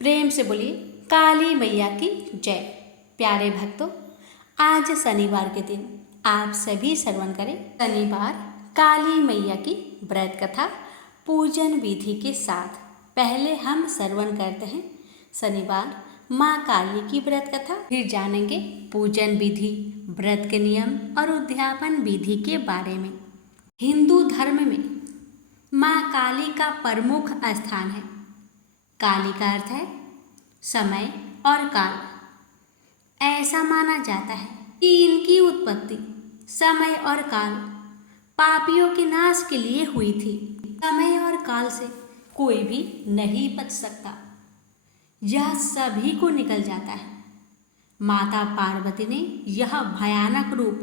प्रेम से बोलिए काली मैया की जय। प्यारे भक्तों, आज शनिवार के दिन आप सभी श्रवण करें शनिवार काली मैया की व्रत कथा पूजन विधि के साथ। पहले हम श्रवण करते हैं शनिवार माँ काली की व्रत कथा, फिर जानेंगे पूजन विधि, व्रत के नियम और उद्यापन विधि के बारे में। हिंदू धर्म में माँ काली का प्रमुख स्थान है। काली का अर्थ है समय और काल। ऐसा माना जाता है कि इनकी उत्पत्ति समय और काल पापियों के नाश के लिए हुई थी। समय और काल से कोई भी नहीं बच सकता, यह सभी को निकल जाता है। माता पार्वती ने यह भयानक रूप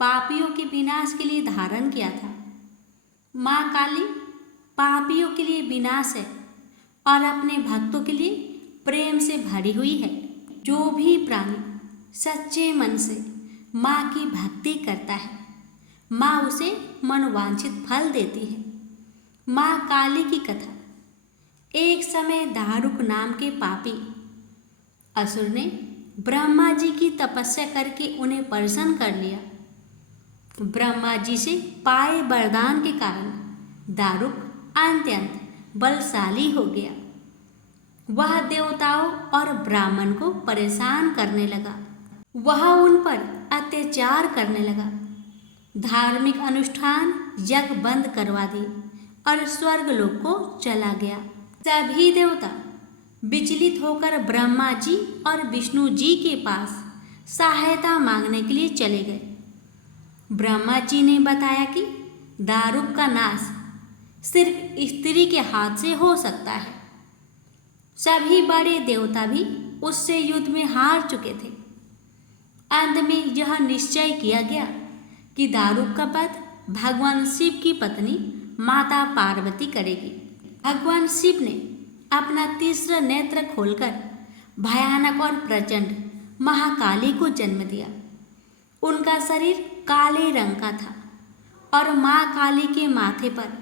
पापियों के विनाश के लिए धारण किया था। माँ काली पापियों के लिए विनाश है और अपने भक्तों के लिए प्रेम से भरी हुई है। जो भी प्राणी सच्चे मन से माँ की भक्ति करता है, माँ उसे मनोवांछित फल देती है। माँ काली की कथा। एक समय दारुक नाम के पापी असुर ने ब्रह्मा जी की तपस्या करके उन्हें प्रसन्न कर लिया। ब्रह्मा जी से पाए वरदान के कारण दारुक अत्यंत बलशाली हो गया। वह देवताओं और ब्राह्मण को परेशान करने लगा। वह उन पर अत्याचार करने लगा। धार्मिक अनुष्ठान यज्ञ बंद करवा दिए और स्वर्गलोक को चला गया। सभी देवता विचलित होकर ब्रह्मा जी और विष्णु जी के पास सहायता मांगने के लिए चले गए। ब्रह्मा जी ने बताया कि दारुक का नाश सिर्फ स्त्री के हाथ से हो सकता है। सभी बड़े देवता भी उससे युद्ध में हार चुके थे। अंत में यह निश्चय किया गया कि दारुक का वध भगवान शिव की पत्नी माता पार्वती करेगी। भगवान शिव ने अपना तीसरा नेत्र खोलकर भयानक और प्रचंड महाकाली को जन्म दिया। उनका शरीर काले रंग का था और माँ काली के माथे पर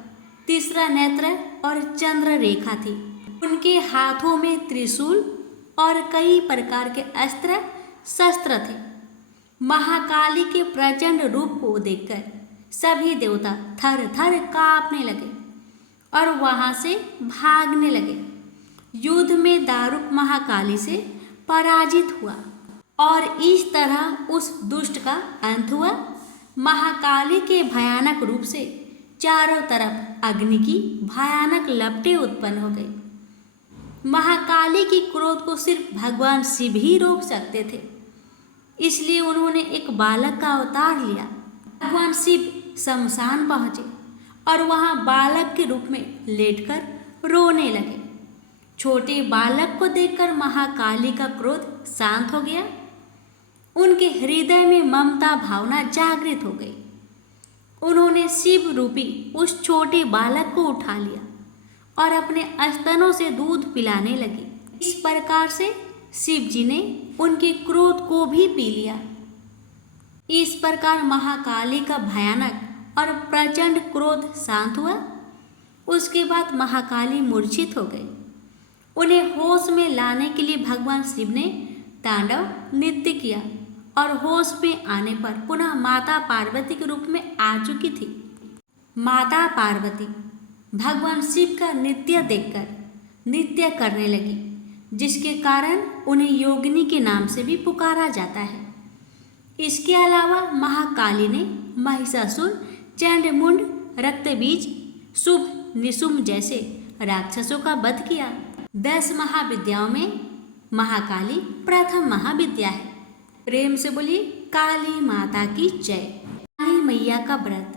तीसरा नेत्र और चंद्र रेखा थी। उनके हाथों में त्रिशूल और कई प्रकार के अस्त्र शस्त्र थे। महाकाली के प्रचंड रूप को देखकर सभी देवता थर थर कांपने लगे और वहां से भागने लगे। युद्ध में दारुक महाकाली से पराजित हुआ और इस तरह उस दुष्ट का अंत हुआ। महाकाली के भयानक रूप से चारों तरफ अग्नि की भयानक लपटें उत्पन्न हो गई। महाकाली की क्रोध को सिर्फ भगवान शिव ही रोक सकते थे, इसलिए उन्होंने एक बालक का अवतार लिया। भगवान शिव शमशान पहुंचे और वहां बालक के रूप में लेटकर रोने लगे। छोटे बालक को देखकर महाकाली का क्रोध शांत हो गया। उनके हृदय में ममता भावना जागृत हो गई। उन्होंने शिव रूपी उस छोटे बालक को उठा लिया और अपने स्तनों से दूध पिलाने लगी। इस प्रकार से शिव जी ने उनके क्रोध को भी पी लिया। इस प्रकार महाकाली का भयानक और प्रचंड क्रोध शांत हुआ। उसके बाद महाकाली मूर्छित हो गई। उन्हें होश में लाने के लिए भगवान शिव ने तांडव नृत्य किया और होश में आने पर पुनः माता पार्वती के रूप में आ चुकी थी। माता पार्वती भगवान शिव का नृत्य देखकर नृत्य करने लगी, जिसके कारण उन्हें योगिनी के नाम से भी पुकारा जाता है। इसके अलावा महाकाली ने महिषासुर, चंडमुंड, रक्तबीज, शुभ, निशुंभ जैसे राक्षसों का वध किया। 10 महाविद्याओं में महाकाली प्रथम महाविद्या है। प्रेम से बोलिए काली माता की जय। काली मैया का व्रत।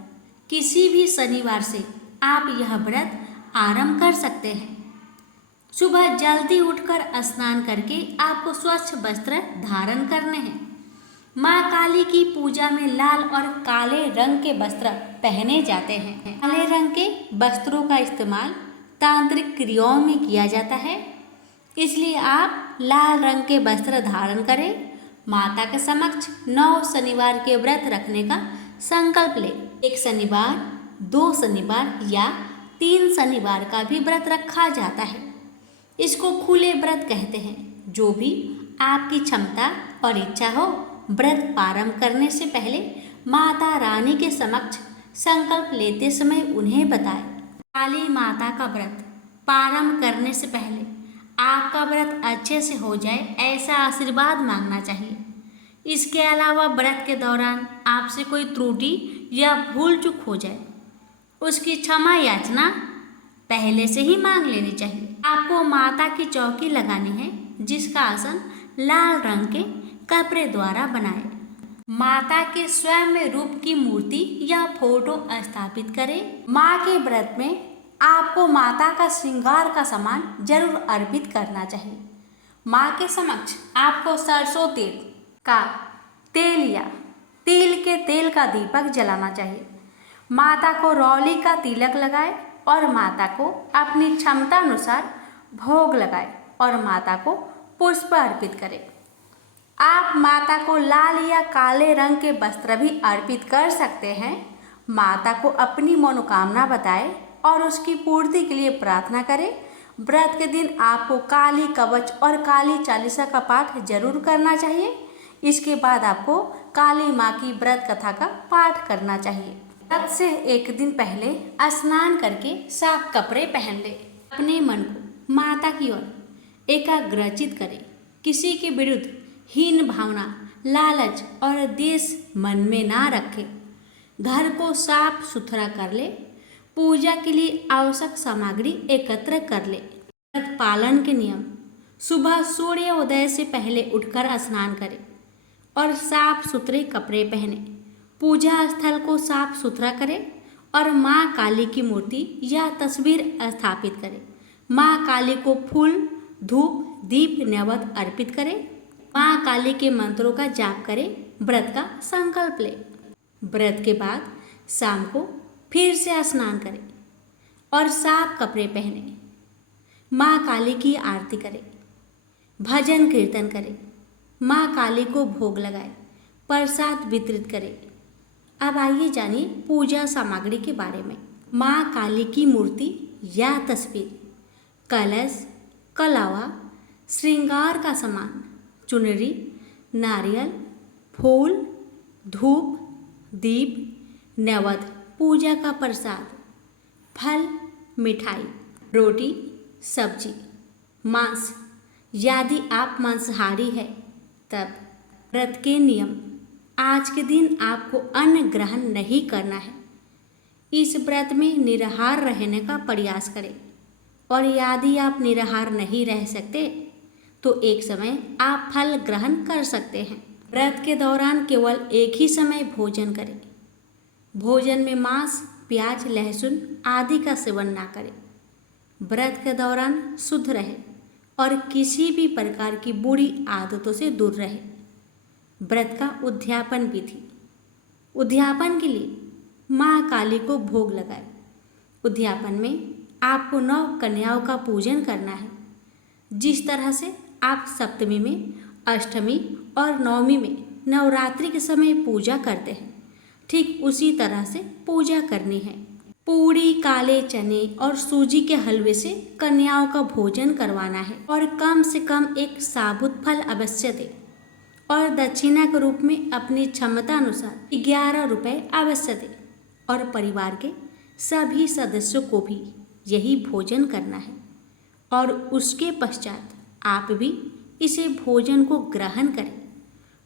किसी भी शनिवार से आप यह व्रत आरंभ कर सकते हैं। सुबह जल्दी उठकर स्नान करके आपको स्वच्छ वस्त्र धारण करने हैं। माँ काली की पूजा में लाल और काले रंग के वस्त्र पहने जाते हैं। काले रंग के वस्त्रों का इस्तेमाल तांत्रिक क्रियाओं में किया जाता है, इसलिए आप लाल रंग के वस्त्र धारण करें। माता के समक्ष 9 शनिवार के व्रत रखने का संकल्प ले। 1 शनिवार, 2 शनिवार या 3 शनिवार का भी व्रत रखा जाता है। इसको खुले व्रत कहते हैं। जो भी आपकी क्षमता और इच्छा हो, व्रत प्रारंभ करने से पहले माता रानी के समक्ष संकल्प लेते समय उन्हें बताएं। काली माता का व्रत प्रारंभ करने से पहले आपका व्रत अच्छे से हो जाए, ऐसा आशीर्वाद मांगना चाहिए। इसके अलावा व्रत के दौरान आपसे कोई त्रुटि या भूल चूक हो जाए, उसकी क्षमा याचना पहले से ही मांग लेनी चाहिए। आपको माता की चौकी लगानी है, जिसका आसन लाल रंग के कपड़े द्वारा बनाए। माता के स्वयं रूप की मूर्ति या फोटो स्थापित करें। माँ के व्रत में आपको माता का श्रृंगार का सामान जरूर अर्पित करना चाहिए। माँ के समक्ष आपको सरसों तेल का तेल या तिल के तेल का दीपक जलाना चाहिए। माता को रौली का तिलक लगाए और माता को अपनी क्षमता अनुसार भोग लगाए और माता को पुष्प अर्पित करें। आप माता को लाल या काले रंग के वस्त्र भी अर्पित कर सकते हैं। माता को अपनी मनोकामना बताएं और उसकी पूर्ति के लिए प्रार्थना करें। व्रत के दिन आपको काली कवच और काली चालीसा का पाठ जरूर करना चाहिए। इसके बाद आपको काली माँ की व्रत कथा का पाठ करना चाहिए। व्रत से एक दिन पहले स्नान करके साफ कपड़े पहन ले। अपने मन को माता की ओर एकाग्रचित करें। किसी के विरुद्ध हीन भावना, लालच और द्वेष मन में ना रखें। घर को साफ सुथरा कर ले। पूजा के लिए आवश्यक सामग्री एकत्र कर ले। व्रत पालन के नियम: सुबह सूर्योदय से पहले उठकर स्नान करें और साफ सुथरे कपड़े पहने। पूजा स्थल को साफ सुथरा करें और माँ काली की मूर्ति या तस्वीर स्थापित करें। माँ काली को फूल, धूप, दीप, नैवेद्य अर्पित करें। माँ काली के मंत्रों का जाप करें। व्रत का संकल्प लें। व्रत के बाद शाम को फिर से स्नान करें और साफ कपड़े पहने। माँ काली की आरती करें, भजन कीर्तन करें, माँ काली को भोग लगाएं, प्रसाद वितरित करें। अब आइए जानिए पूजा सामग्री के बारे में। माँ काली की मूर्ति या तस्वीर, कलश, कलावा, श्रृंगार का सामान, चुनरी, नारियल, फूल, धूप, दीप, नैवेद्य, पूजा का प्रसाद, फल, मिठाई, रोटी, सब्जी, मांस। यदि आप मांसाहारी हैं तब व्रत के नियम: आज के दिन आपको अन्न ग्रहण नहीं करना है। इस व्रत में निराहार रहने का प्रयास करें और यदि आप निराहार नहीं रह सकते तो एक समय आप फल ग्रहण कर सकते हैं। व्रत के दौरान केवल एक ही समय भोजन करें। भोजन में मांस, प्याज, लहसुन आदि का सेवन ना करें। व्रत के दौरान शुद्ध रहे और किसी भी प्रकार की बुरी आदतों से दूर रहे। व्रत का उद्यापन विधि: उद्यापन के लिए माँ काली को भोग लगाए। उद्यापन में आपको 9 कन्याओं का पूजन करना है। जिस तरह से आप सप्तमी में, अष्टमी और नवमी में नवरात्रि के समय पूजा करते हैं, ठीक उसी तरह से पूजा करनी है। पूरी, काले चने और सूजी के हलवे से कन्याओं का भोजन करवाना है और कम से कम एक साबुत फल अवश्य दें और दक्षिणा के रूप में अपनी क्षमता अनुसार 11 रुपये अवश्य दें और परिवार के सभी सदस्यों को भी यही भोजन करना है और उसके पश्चात आप भी इसे भोजन को ग्रहण करें।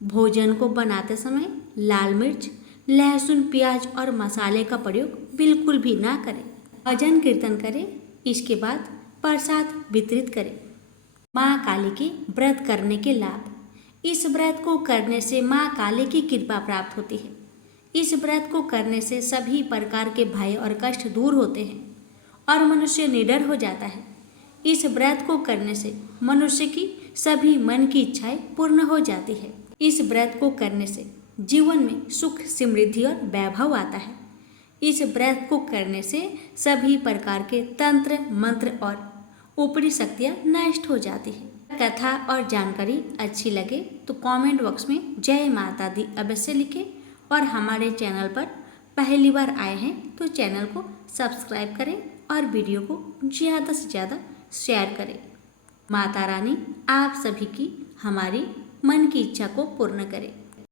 भोजन को बनाते समय लाल मिर्च, लहसुन, प्याज और मसाले का प्रयोग बिल्कुल भी ना करें। भजन कीर्तन करें। इसके बाद प्रसाद वितरित करें। माँ काली के व्रत करने के लाभ: इस व्रत को करने से माँ काली की कृपा प्राप्त होती है। इस व्रत को करने से सभी प्रकार के भय और कष्ट दूर होते हैं और मनुष्य निडर हो जाता है। इस व्रत को करने से मनुष्य की सभी मन की इच्छाएं पूर्ण हो जाती है। इस व्रत को करने से जीवन में सुख, समृद्धि और वैभव आता है। इस व्रत को करने से सभी प्रकार के तंत्र, मंत्र और ऊपरी शक्तियाँ नष्ट हो जाती है। कथा और जानकारी अच्छी लगे तो कमेंट बॉक्स में जय माता दी अवश्य लिखें और हमारे चैनल पर पहली बार आए हैं तो चैनल को सब्सक्राइब करें और वीडियो को ज़्यादा से ज़्यादा शेयर करें। माता रानी आप सभी की हमारी मन की इच्छा को पूर्ण करे।